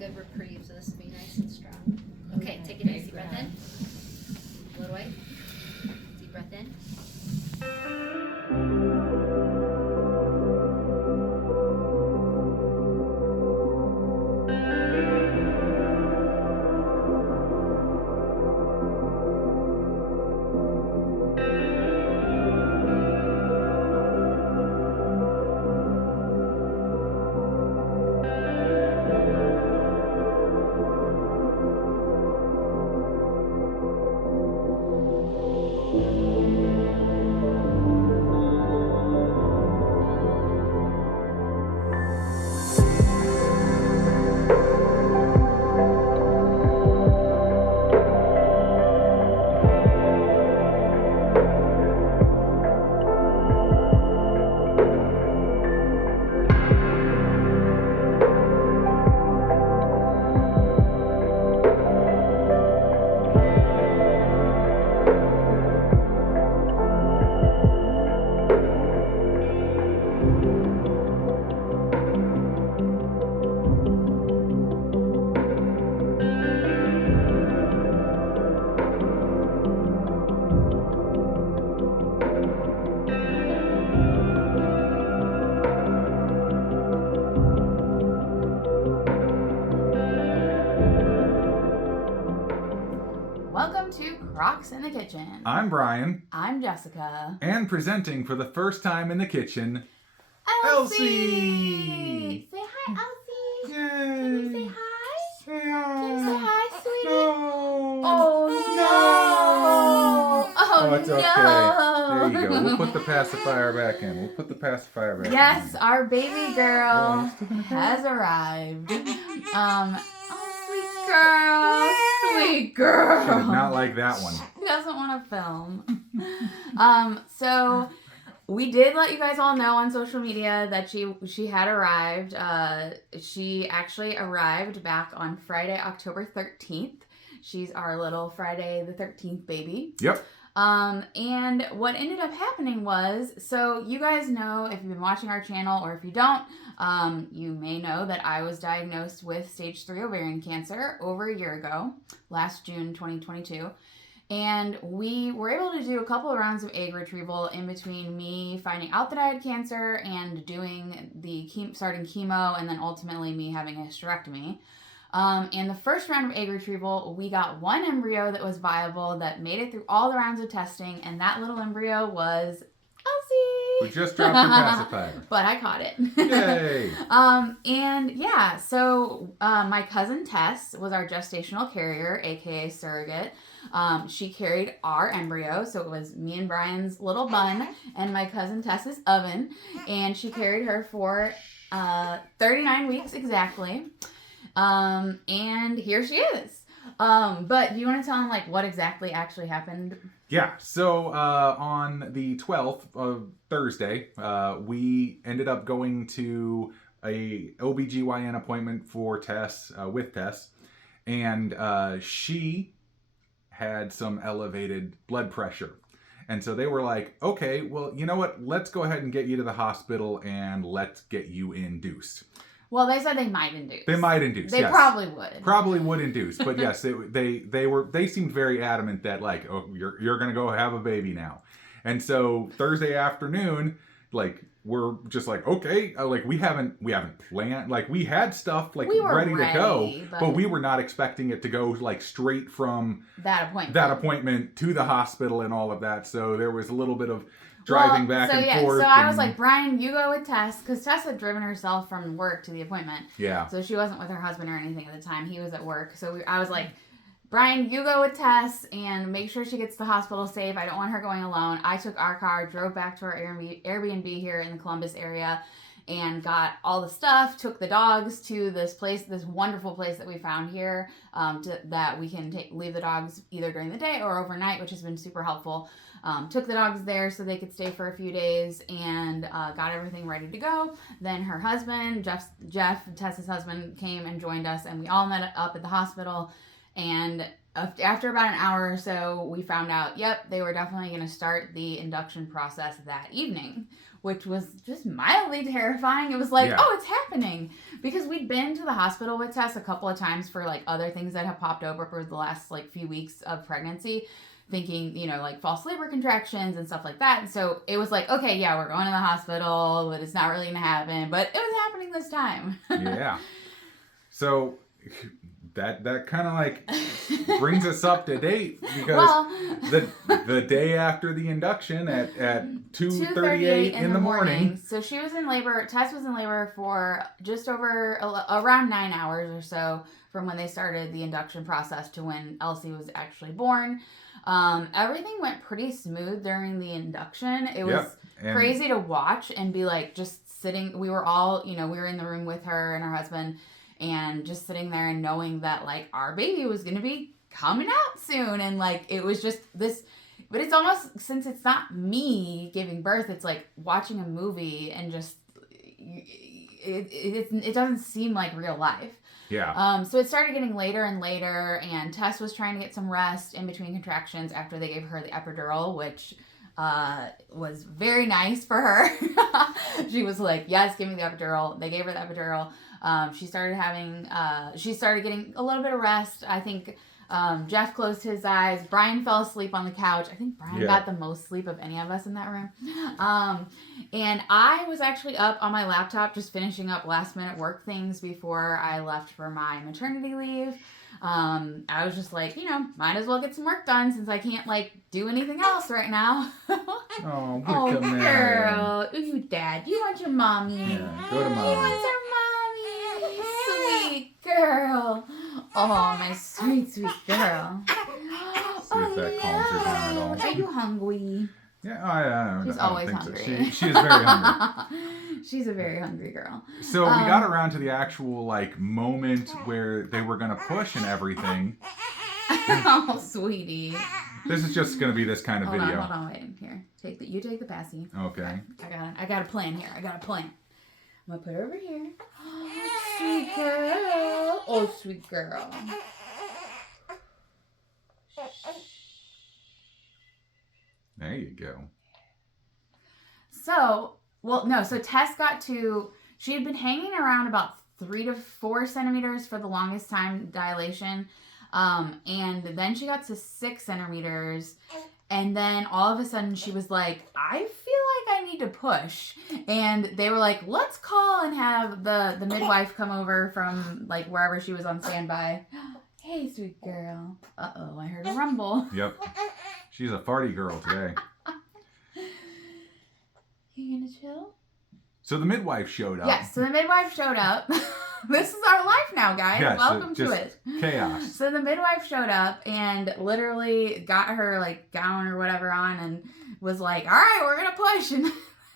good reprieve, so this will be nice and strong. Okay, take a nice deep breath in. Blow it away. Deep breath in. Welcome to Krock in the Kitchen. I'm Brian. I'm Jessica. And presenting for the first time in the kitchen, Elsie! Say hi, Elsie! Yay! Can you say hi? Say hi! Can you say hi, sweetie? No! Oh, no! Oh, it's no! okay. There you go. We'll put the pacifier back in. Yes, our baby Oh, girl you still gonna has arrived. Sweet girl. She did not like that one. She doesn't want to film. So we did let you guys all know on social media that she had arrived. She actually arrived back on Friday, October 13th. She's our little Friday the 13th baby. Yep. And what ended up happening was, so you guys know, if you've been watching our channel, or if you don't, you may know that I was diagnosed with stage 3 ovarian cancer over a year ago, last June 2022. And we were able to do a couple of rounds of egg retrieval in between me finding out that I had cancer and doing starting chemo, and then ultimately me having a hysterectomy. And the first round of egg retrieval, we got one embryo that was viable, that made it through all the rounds of testing, and that little embryo was Elsie. We just dropped your pacifier. But I caught it. Yay! And yeah, so my cousin Tess was our gestational carrier, aka surrogate. She carried our embryo, so it was me and Brian's little bun and my cousin Tess's oven, and she carried her for 39 weeks exactly. And here she is. But do you want to tell them like what exactly actually happened? Yeah, so on the 12th of Thursday, we ended up going to a OBGYN appointment for Tess, with Tess, and she had some elevated blood pressure. And so they were like, okay, well, you know what? Let's go ahead and get you to the hospital and let's get you induced. Well, they said they might induce. They might induce. They yes. probably would. Probably would induce, but yes, they seemed very adamant that like, oh, you're gonna go have a baby now, and so Thursday afternoon, like we're just like, okay, like we haven't planned, like we had stuff like ready to go, but we were not expecting it to go like straight from that appointment to the hospital and all of that. So there was a little bit of driving back and forth. So I was like, Brian, you go with Tess, because Tess had driven herself from work to the appointment. Yeah. So she wasn't with her husband or anything at the time. He was at work. So I was like, Brian, you go with Tess and make sure she gets to the hospital safe. I don't want her going alone. I took our car, drove back to our Airbnb here in the Columbus area, and got all the stuff, took the dogs to this wonderful place that we found here, that we can leave the dogs either during the day or overnight, which has been super helpful. Took the dogs there so they could stay for a few days, and got everything ready to go. Then her husband, Jeff, Tessa's husband, came and joined us, and we all met up at the hospital. And after about an hour or so, we found out, yep, they were definitely going to start the induction process that evening, which was just mildly terrifying. It was like, oh, it's happening. Because we'd been to the hospital with Tess a couple of times for like other things that have popped over for the last like few weeks of pregnancy, thinking, you know, like false labor contractions and stuff like that. And so it was like, okay, yeah, we're going to the hospital, but it's not really going to happen. But it was happening this time. Yeah. So that kind of like brings us up to date, because the day after the induction at 2:38 in the morning. So she was in labor. Tess was in labor for just over around 9 hours or so from when they started the induction process to when Elsie was actually born. Everything went pretty smooth during the induction. It was crazy to watch and be like just sitting. We were all, you know, we were in the room with her and her husband, and just sitting there and knowing that like our baby was going to be coming out soon. And like, it was just this, but it's almost, since it's not me giving birth, it's like watching a movie and just, it doesn't seem like real life. Yeah. So it started getting later and later, and Tess was trying to get some rest in between contractions after they gave her the epidural, which was very nice for her. She was like, yes, give me the epidural. They gave her the epidural. She started getting a little bit of rest. I think Jeff closed his eyes. Brian fell asleep on the couch. I think Brian got the most sleep of any of us in that room. And I was actually up on my laptop just finishing up last minute work things before I left for my maternity leave. I was just like, you know, might as well get some work done since I can't like do anything else right now. Oh, girl. Ooh, Dad, you want your mommy. Yeah, go to mommy. You want your mommy. Sweet girl. Oh, my sweet, sweet girl. See if that calms her down at all. Are you hungry? Yeah, She's always hungry. She is very hungry. She's a very hungry girl. So we got around to the actual like moment where they were gonna push and everything. Oh, sweetie. This is just gonna be this kind of video. Hold on, wait. Here, you take the passy. Okay. I got a plan here. I'm gonna put her over here. Oh, sweet girl. Oh, sweet girl. There you go. So Tess got to, she had been hanging around about 3 to 4 centimeters for the longest time dilation. And then she got to 6 centimeters. And then all of a sudden she was like, I feel like I need to push. And they were like, let's call and have the midwife come over from like wherever she was on standby. Hey, sweet girl. Uh-oh, I heard a rumble. Yep. She's a farty girl today. You gonna chill? So the midwife showed up. Yes, so the midwife showed up. This is our life now, guys. Yes, welcome to it. Chaos. So the midwife showed up and literally got her like gown or whatever on and was like, all right, we're gonna push. And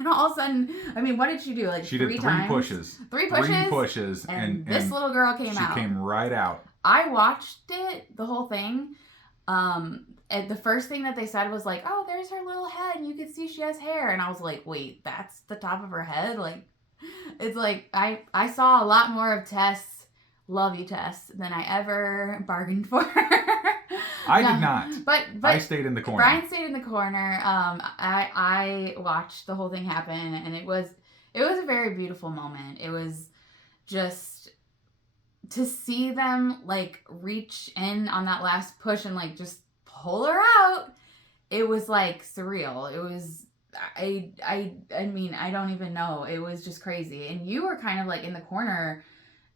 all of a sudden, I mean, what did she do? Like she three did times? pushes. 3 pushes? 3 pushes. And this little girl came out. She came right out. I watched it, the whole thing. And the first thing that they said was like, oh, there's her little head and you can see she has hair. And I was like, wait, that's the top of her head? Like, it's like, I saw a lot more of Tess, love you Tess, than I ever bargained for. I did not. But I stayed in the corner. Brian stayed in the corner. I watched the whole thing happen, and it was a very beautiful moment. It was just to see them like reach in on that last push and like just pull her out. It was like surreal. It was I mean, I don't even know. It was just crazy. And you were kind of like in the corner.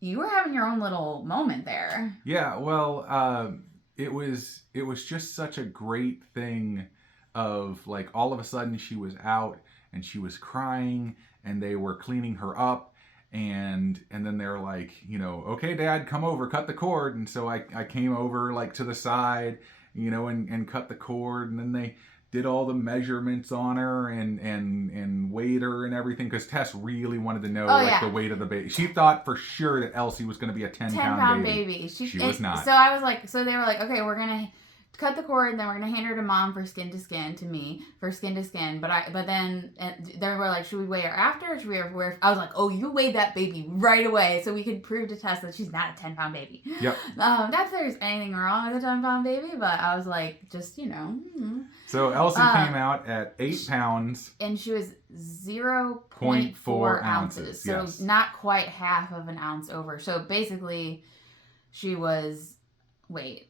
You were having your own little moment there. Yeah, well, it was just such a great thing of like all of a sudden she was out and she was crying and they were cleaning her up and then they're like, you know, okay, Dad, come over, cut the cord. And so I came over like to the side, you know, and cut the cord, and then they did all the measurements on her and weighed her and everything, because Tess really wanted to know the weight of the baby. She thought for sure that Elsie was going to be a 10-pound baby. She was not. So I was like, so they were like, okay, we're going to cut the cord, and then we're gonna hand her to mom for skin to skin, to me for skin to skin. But then they were like, should we weigh her after? Or should we weigh? I was like, oh, you weighed that baby right away, so we could prove to Tess that she's not a 10-pound baby. Yep. Not that there's anything wrong with a 10-pound baby, but I was like, just So Elsie came out at 8 pounds. And she was 0.4 ounces. So yes. not quite half of an ounce over. So basically, she was,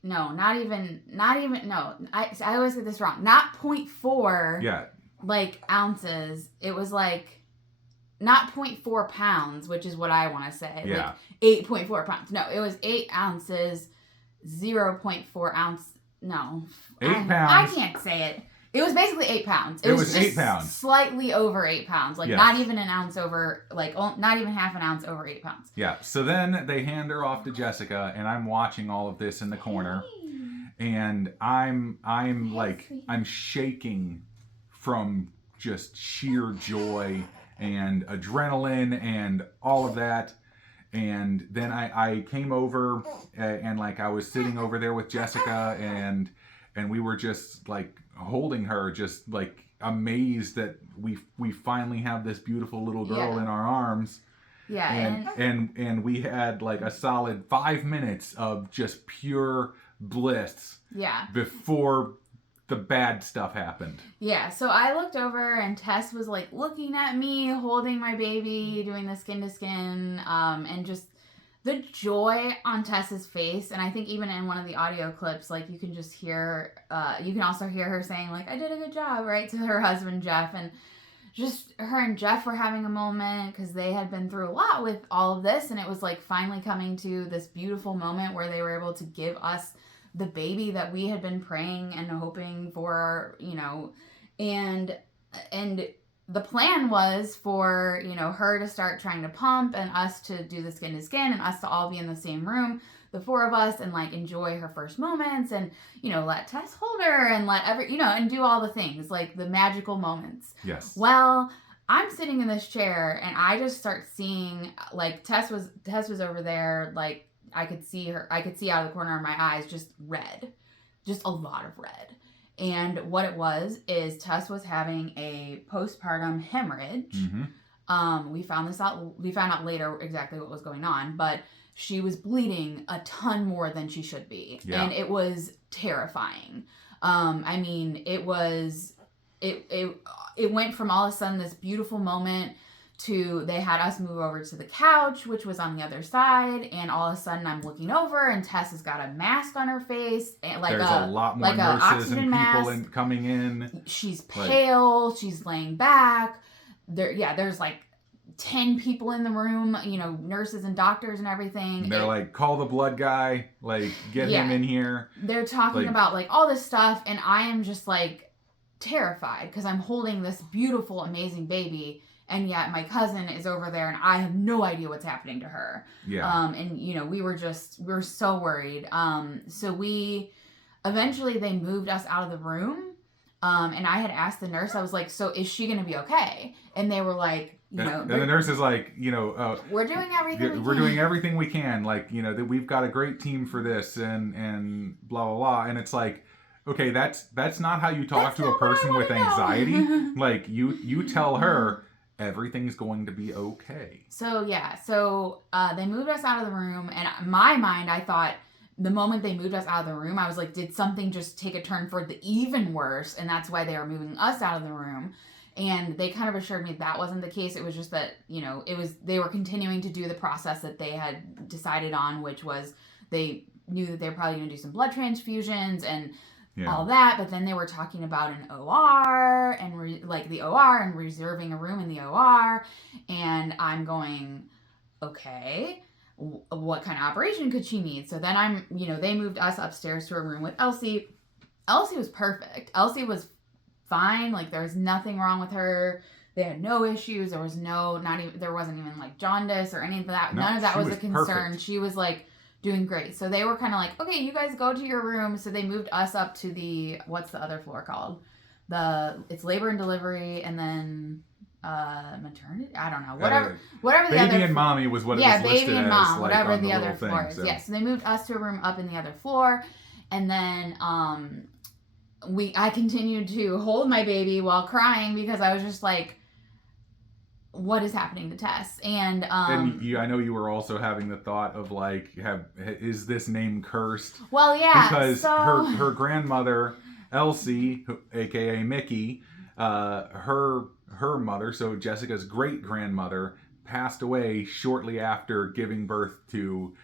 no, I always get this wrong. Not 0.4 ounces. It was not 0.4 pounds, which is what I want to say. Yeah. 8.4 pounds. No, it was 8 ounces, 0.4 ounce. No. 8 pounds. I can't say it. It was basically 8 pounds. It was 8 pounds. Slightly over 8 pounds. Yes. Not even an ounce over, not even half an ounce over 8 pounds. Yeah. So then they hand her off to Jessica, and I'm watching all of this in the corner. And I'm shaking from just sheer joy and adrenaline and all of that. And then I came over and I was sitting over there with Jessica, and we were just holding her, just amazed that we finally have this beautiful little girl in our arms. Yeah. And we had a solid 5 minutes of just pure bliss. Yeah. Before the bad stuff happened. Yeah, so I looked over and Tess was looking at me, holding my baby, doing the skin to skin, and just the joy on Tess's face. And I think even in one of the audio clips, you can just hear, you can also hear her saying I did a good job, right, to her husband, Jeff. And just her and Jeff were having a moment because they had been through a lot with all of this. And it was finally coming to this beautiful moment where they were able to give us the baby that we had been praying and hoping for, and the plan was for, her to start trying to pump and us to do the skin to skin and us to all be in the same room, the four of us, and enjoy her first moments and, let Tess hold her and and do all the things, the magical moments. Yes. Well, I'm sitting in this chair and I just start seeing, Tess was over there, I could see her. I could see out of the corner of my eyes just red. Just a lot of red. And what it was is Tess was having a postpartum hemorrhage. Mm-hmm. We found out later exactly what was going on, but she was bleeding a ton more than she should be. Yeah. And it was terrifying. It went from all of a sudden this beautiful moment to they had us move over to the couch, which was on the other side, and all of a sudden I'm looking over and Tess has got a mask on her face, and there's a lot more nurses and people coming in. She's pale, she's laying back. There's 10 people in the room, nurses and doctors and everything. They're call the blood guy, get him in here. They're talking about all this stuff, and I am just terrified because I'm holding this beautiful, amazing baby. And yet my cousin is over there and I have no idea what's happening to her. Yeah. We were so worried. So eventually they moved us out of the room. And I had asked the nurse, I was like, so is she going to be okay? And they were like, and the nurse is like, we're doing everything we're doing everything we can. That we've got a great team for this and blah, blah, blah. And it's okay, that's not how you talk to a person with anxiety. You tell her, everything's going to be okay. So they moved us out of the room, and in my mind, I thought the moment they moved us out of the room, I was like, did something just take a turn for the even worse? And that's why they were moving us out of the room. And they kind of assured me that wasn't the case. It was just that, they were continuing to do the process that they had decided on, which was they knew that they were probably going to do some blood transfusions and all that, but then they were talking about an OR and the OR and reserving a room in the OR, and I'm going, okay, what kind of operation could she need? So then they moved us upstairs to a room with Elsie. Elsie was perfect. Elsie was fine. There was nothing wrong with her. They had no issues. There was there wasn't even jaundice or any of that. No, none of that was a concern. Perfect. She was doing great. So they were kind of okay, you guys go to your room. So they moved us up to what's the other floor called? It's labor and delivery, and then maternity. I don't know. Whatever the baby other and mommy was what it was listed baby and mom, as, whatever on the the other little floor thing, is. so. Yeah. So they moved us to a room up in the other floor, And then I continued to hold my baby while crying because I was just like, what is happening to Tess? And I know you were also having the thought of like, is this name cursed? Well, yeah, because so... her grandmother Elsie, aka Mickey, her mother, so Jessica's great grandmother, passed away shortly after giving birth to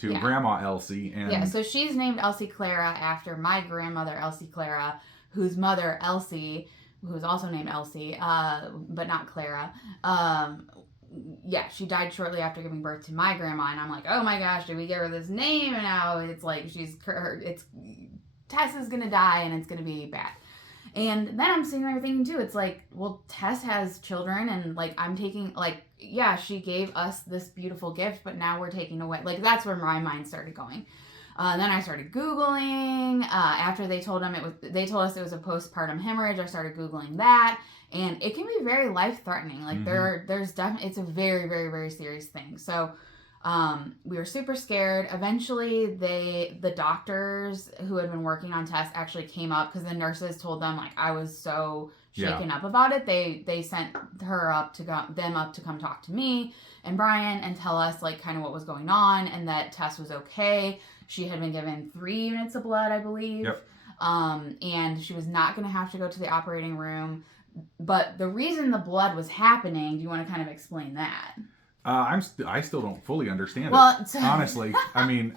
Grandma Elsie. And so she's named Elsie Clara after my grandmother Elsie Clara, whose mother Elsie, who's also named Elsie, but not Clara. She died shortly after giving birth to my grandma, and I'm like, oh my gosh, did we give her this name? And now it's like Tess is gonna die, and it's gonna be bad. And then I'm sitting there thinking too, it's like, well, Tess has children, and like I'm taking, like, yeah, she gave us this beautiful gift, but now we're taking away, like, that's where my mind started going. Then I started Googling. After they told us it was a postpartum hemorrhage, I started Googling that, and it can be very life-threatening. Like there's definitely, it's a very, very, very serious thing. So we were super scared. Eventually, the doctors who had been working on Tess actually came up because the nurses told them, like, I was so shaken up about it. They sent them up to come talk to me and Brian and tell us like kind of what was going on and that Tess was okay. She had been given 3 units of blood, I believe. Yep. And she was not going to have to go to the operating room. But the reason the blood was happening, do you want to kind of explain that? I still don't fully understand it. Honestly, I mean,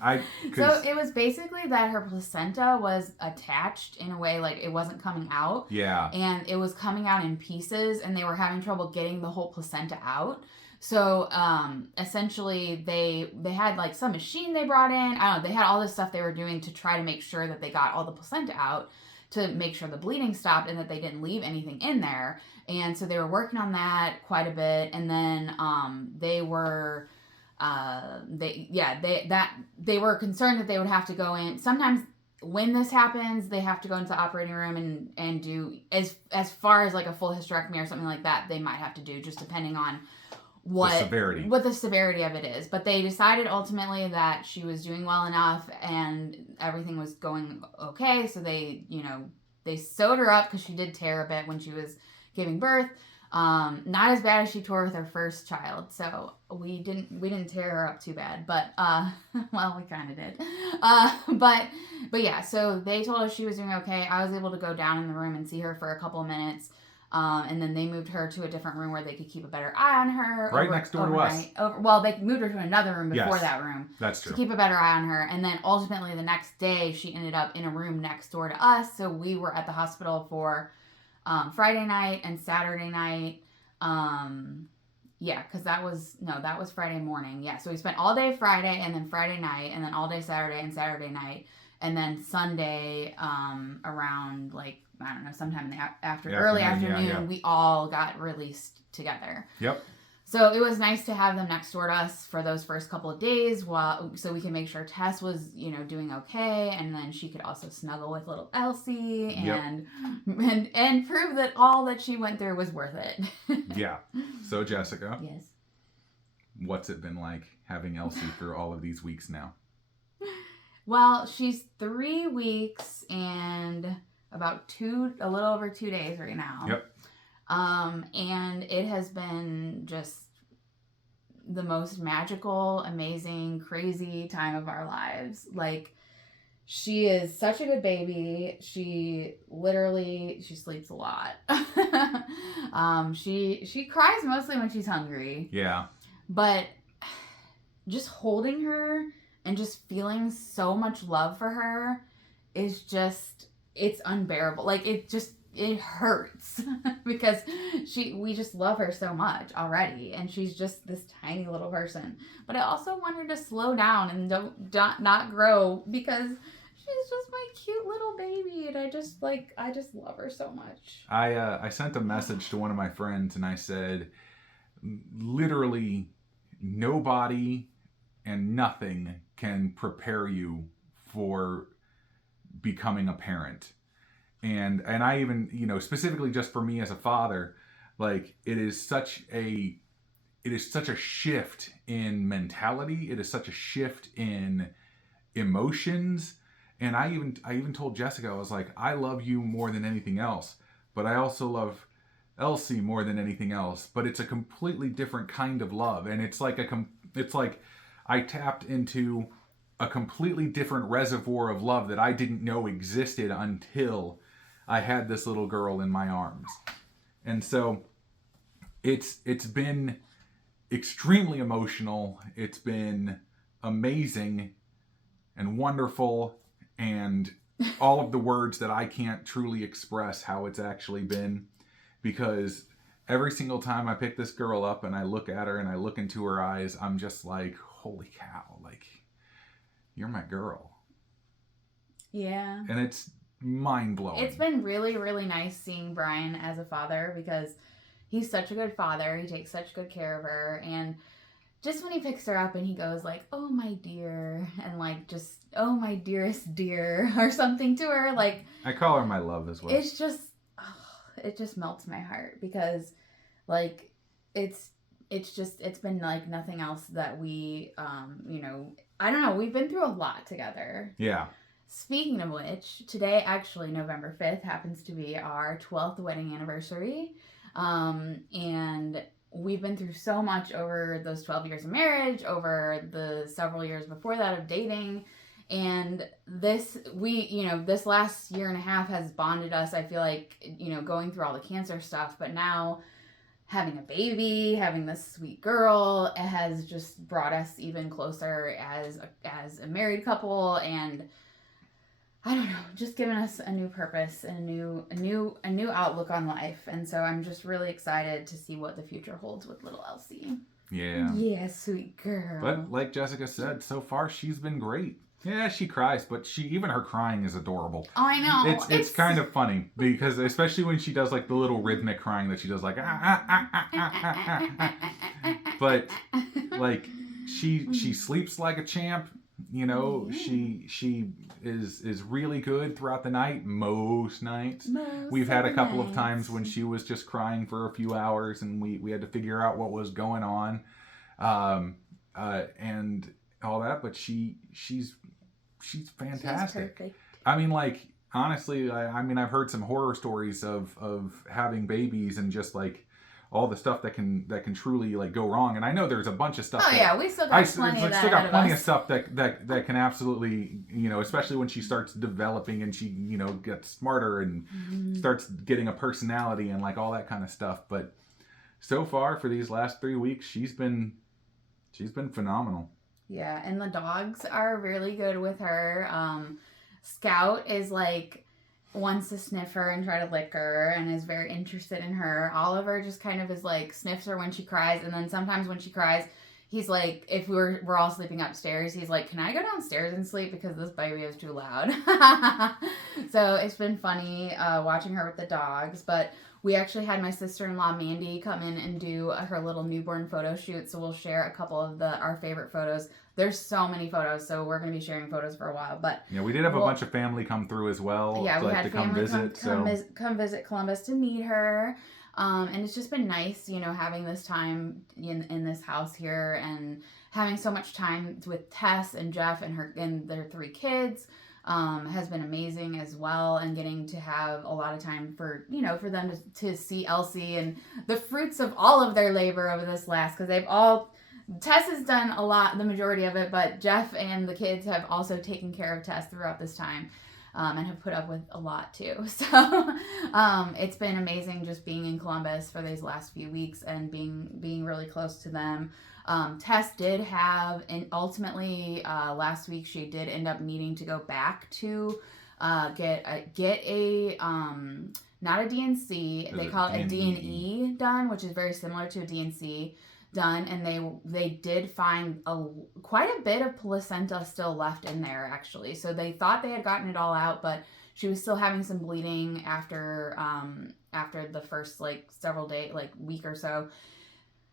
So it was basically that her placenta was attached in a way, like it wasn't coming out. Yeah. And it was coming out in pieces, and they were having trouble getting the whole placenta out. So essentially, they had like some machine they brought in. I don't know. They had all this stuff they were doing to try to make sure that they got all the placenta out, to make sure the bleeding stopped and that they didn't leave anything in there. And so they were working on that quite a bit. And then they were concerned that they would have to go in. Sometimes when this happens, they have to go into the operating room and do as far as like a full hysterectomy or something like that. They might have to do, just depending on what the severity of it is. But they decided ultimately that she was doing well enough and everything was going okay. So they sewed her up because she did tear a bit when she was giving birth. Not as bad as she tore with her first child. So we didn't tear her up too bad, but well, we kind of did. But yeah, so they told us she was doing okay. I was able to go down in the room and see her for a couple of minutes. And then they moved her to a different room where they could keep a better eye on her. Right next door to us. Well, they moved her to another room before that room. That's true. To keep a better eye on her. And then ultimately the next day, she ended up in a room next door to us. So we were at the hospital for Friday night and Saturday night. Because that was Friday morning. Yeah, so we spent all day Friday and then Friday night and then all day Saturday and Saturday night. And then Sunday around like, I don't know, sometime in the early afternoon, we all got released together. Yep. So it was nice to have them next door to us for those first couple of days, so we can make sure Tess was, doing okay, and then she could also snuggle with little Elsie and prove that all that she went through was worth it. Yeah. So Jessica. Yes. What's it been like having Elsie through all of these weeks now? Well, she's 3 weeks and about a little over 2 days right now. Yep. And it has been just the most magical, amazing, crazy time of our lives. Like, she is such a good baby. She sleeps a lot. She cries mostly when she's hungry. Yeah. But just holding her and just feeling so much love for her is just, it's unbearable. Like, it hurts because we just love her so much already, and she's just this tiny little person. But I also want her to slow down and not grow, because she's just my cute little baby, and I just love her so much. I sent a message to one of my friends and I said, literally nobody and nothing can prepare you for becoming a parent. And I even, specifically just for me as a father, like, it is such a shift in mentality. It is such a shift in emotions. And I even told Jessica, I was like, I love you more than anything else, but I also love Elsie more than anything else. But it's a completely different kind of love, and it's like I tapped into a completely different reservoir of love that I didn't know existed until I had this little girl in my arms. And so it's been extremely emotional. It's been amazing and wonderful, and all of the words that I can't truly express how it's actually been, because every single time I pick this girl up and I look at her and I look into her eyes, I'm just like, holy cow, like, you're my girl. Yeah. And it's mind-blowing. It's been really, really nice seeing Brian as a father, because he's such a good father. He takes such good care of her. And just when he picks her up and he goes like, oh, my dear, and like just, oh, my dearest dear, or something to her, like, I call her my love as well. It's just, it just melts my heart, because like, it's been like nothing else that we, I don't know, we've been through a lot together. Yeah. Speaking of which, today, actually, November 5th, happens to be our 12th wedding anniversary. And we've been through so much over those 12 years of marriage, over the several years before that of dating. And this last year and a half has bonded us, I feel like, going through all the cancer stuff. But now, having a baby, having this sweet girl, it has just brought us even closer as a married couple, and I don't know, just given us a new purpose and a new outlook on life. And so I'm just really excited to see what the future holds with little Elsie. Yeah. Yeah, sweet girl. But like Jessica said, so far she's been great. Yeah, she cries, but even her crying is adorable. Oh, I know. It's kind of funny, because especially when she does like the little rhythmic crying that she does, like but like she sleeps like a champ. She is really good throughout the night. Most nights. We've had a couple of times when she was just crying for a few hours, and we had to figure out what was going on, and all that. But she's fantastic. She's perfect. I mean, like, honestly, I mean, I've heard some horror stories of having babies and just like all the stuff that can truly like go wrong. And I know there's a bunch of stuff. Oh yeah, we still got plenty of that. Still got plenty of stuff that can absolutely, especially when she starts developing and she, gets smarter and starts getting a personality and like all that kind of stuff. But so far for these last 3 weeks, she's been phenomenal. Yeah, and the dogs are really good with her. Scout is like, wants to sniff her and try to lick her and is very interested in her. Oliver just kind of is like, sniffs her when she cries, and then sometimes when she cries, he's like, if we're all sleeping upstairs, he's like, can I go downstairs and sleep because this baby is too loud? So it's been funny watching her with the dogs. But we actually had my sister-in-law Mandy come in and do her little newborn photo shoot, so we'll share a couple of our favorite photos. There's so many photos, so we're going to be sharing photos for a while. But yeah, we did have a bunch of family come through as well. Yeah, we had to family come visit Columbus to meet her. And it's just been nice, having this time in this house here and having so much time with Tess and Jeff and their 3 kids. Has been amazing as well, and getting to have a lot of time for them to see Elsie and the fruits of all of their labor over this last, because Tess has done a lot, the majority of it, but Jeff and the kids have also taken care of Tess throughout this time, and have put up with a lot too. So it's been amazing just being in Columbus for these last few weeks and being really close to them. Tess did have, and ultimately last week she did end up needing to go back to get a not a DNC, they call it a D&E done, which is very similar to a DNC done, and they did find quite a bit of placenta still left in there, actually. So they thought they had gotten it all out, but she was still having some bleeding after the first several days, week or so,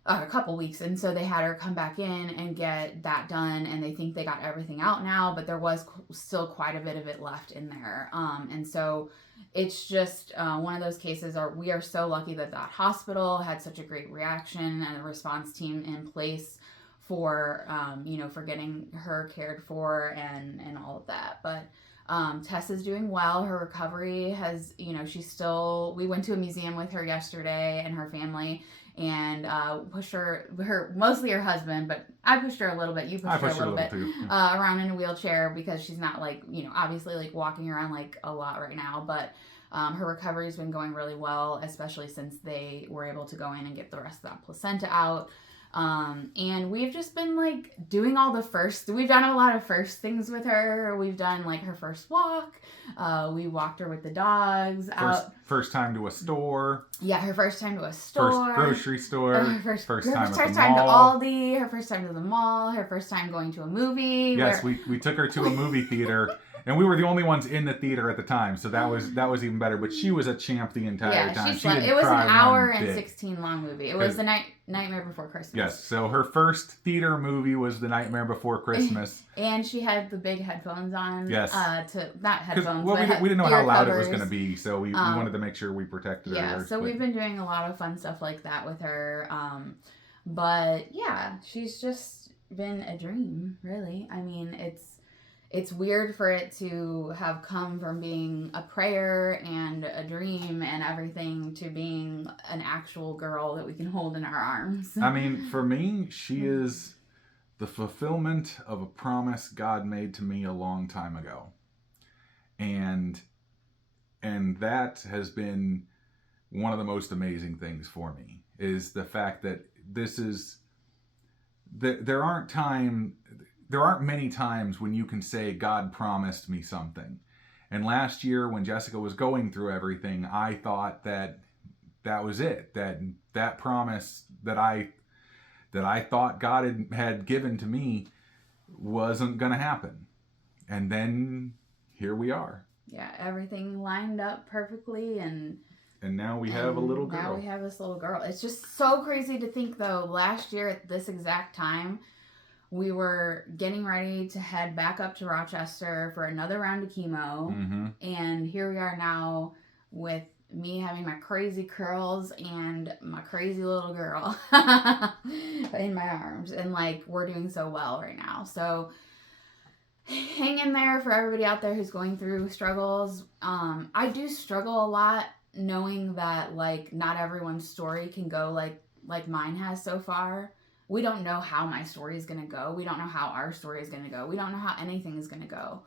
a couple weeks, and so they had her come back in and get that done, and they think they got everything out now, but there was still quite a bit of it left in there, and so it's just one of those cases we are so lucky that hospital had such a great reaction and a response team in place for for getting her cared for and all of that. But Tess is doing well. Her recovery has, we went to a museum with her yesterday and her family, and pushed her, mostly her husband, but I pushed her a little bit. You pushed her a little bit too. around in a wheelchair because she's not obviously walking around a lot right now, but her recovery has been going really well, especially since they were able to go in and get the rest of that placenta out. And we've just been doing all the we've done a lot of first things with her. We've done her first walk. We walked her with the dogs out. First time to a store. Yeah, her first time to a store. First grocery store. Her first time time to Aldi. Her first time to the mall. Her first time going to a movie. Yes, we took her to a movie theater. And we were the only ones in the theater at the time, so that was even better. But she was a champ the entire time. She slept. It was an hour and 16 long movie. It was the Nightmare Before Christmas. Yes, so her first theater movie was The Nightmare Before Christmas. And she had the big headphones on. Yes. Not headphones, well, but we didn't know how loud covers. it was going to be, so we wanted to make sure we protected her. Yeah, so we've been doing a lot of fun stuff like that with her. But yeah, she's just been a dream, really. I mean, it's weird for it to have come from being a prayer and a dream and everything to being an actual girl that we can hold in our arms. I mean, for me, she is the fulfillment of a promise God made to me a long time ago. And that has been one of the most amazing things for me, is the fact that there aren't many times when you can say God promised me something. And last year when Jessica was going through everything, I thought that was it. That promise that I thought God had given to me wasn't going to happen. And then here we are. Yeah, everything lined up perfectly, and now we have a little girl. Now we have this little girl. It's just so crazy to think, though, last year at this exact time, we were getting ready to head back up to Rochester for another round of chemo. Mm-hmm. And here we are now with me having my crazy curls and my crazy little girl in my arms. And we're doing so well right now. So hang in there for everybody out there who's going through struggles. I do struggle a lot knowing that not everyone's story can go like mine has so far. We don't know how my story is going to go. We don't know how our story is going to go. We don't know how anything is going to go.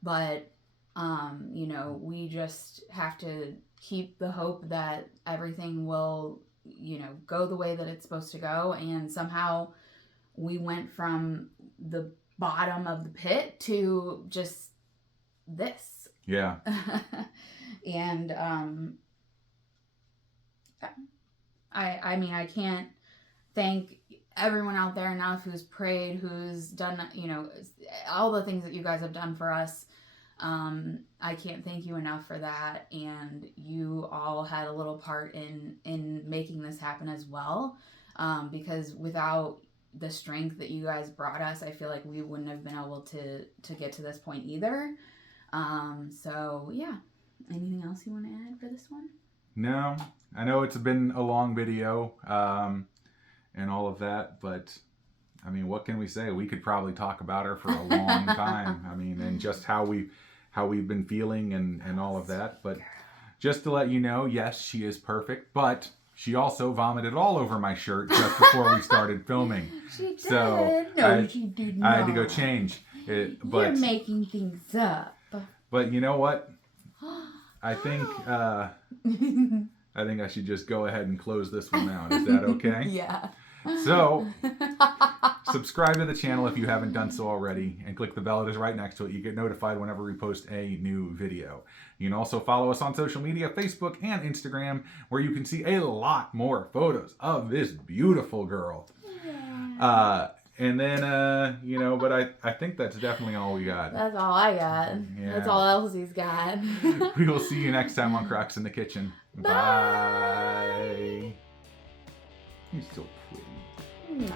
But, we just have to keep the hope that everything will, go the way that it's supposed to go. And somehow we went from the bottom of the pit to just this. Yeah. And, I mean, I can't thank everyone out there enough who's prayed, who's done, all the things that you guys have done for us. I can't thank you enough for that. And you all had a little part in making this happen as well. Because without the strength that you guys brought us, I feel like we wouldn't have been able to get to this point either. So yeah. Anything else you want to add for this one? No, I know it's been a long video, and all of that, but I mean, what can we say? We could probably talk about her for a long time. I mean, and just how we've been feeling and all of that. But just to let you know, yes, she is perfect, but she also vomited all over my shirt just before we started filming. She did. So she did not. I had to go change it. But you're making things up. But you know what? I think I should just go ahead and close this one out. Is that okay? Yeah. So, subscribe to the channel if you haven't done so already, and click the bell that is right next to it. You get notified whenever we post a new video. You can also follow us on social media, Facebook and Instagram, where you can see a lot more photos of this beautiful girl. Yeah. And then, but I think that's definitely all we got. That's all I got. Yeah. That's all Elsie's got. We will see you next time on Crocks in the Kitchen. Bye. You're so pretty. No.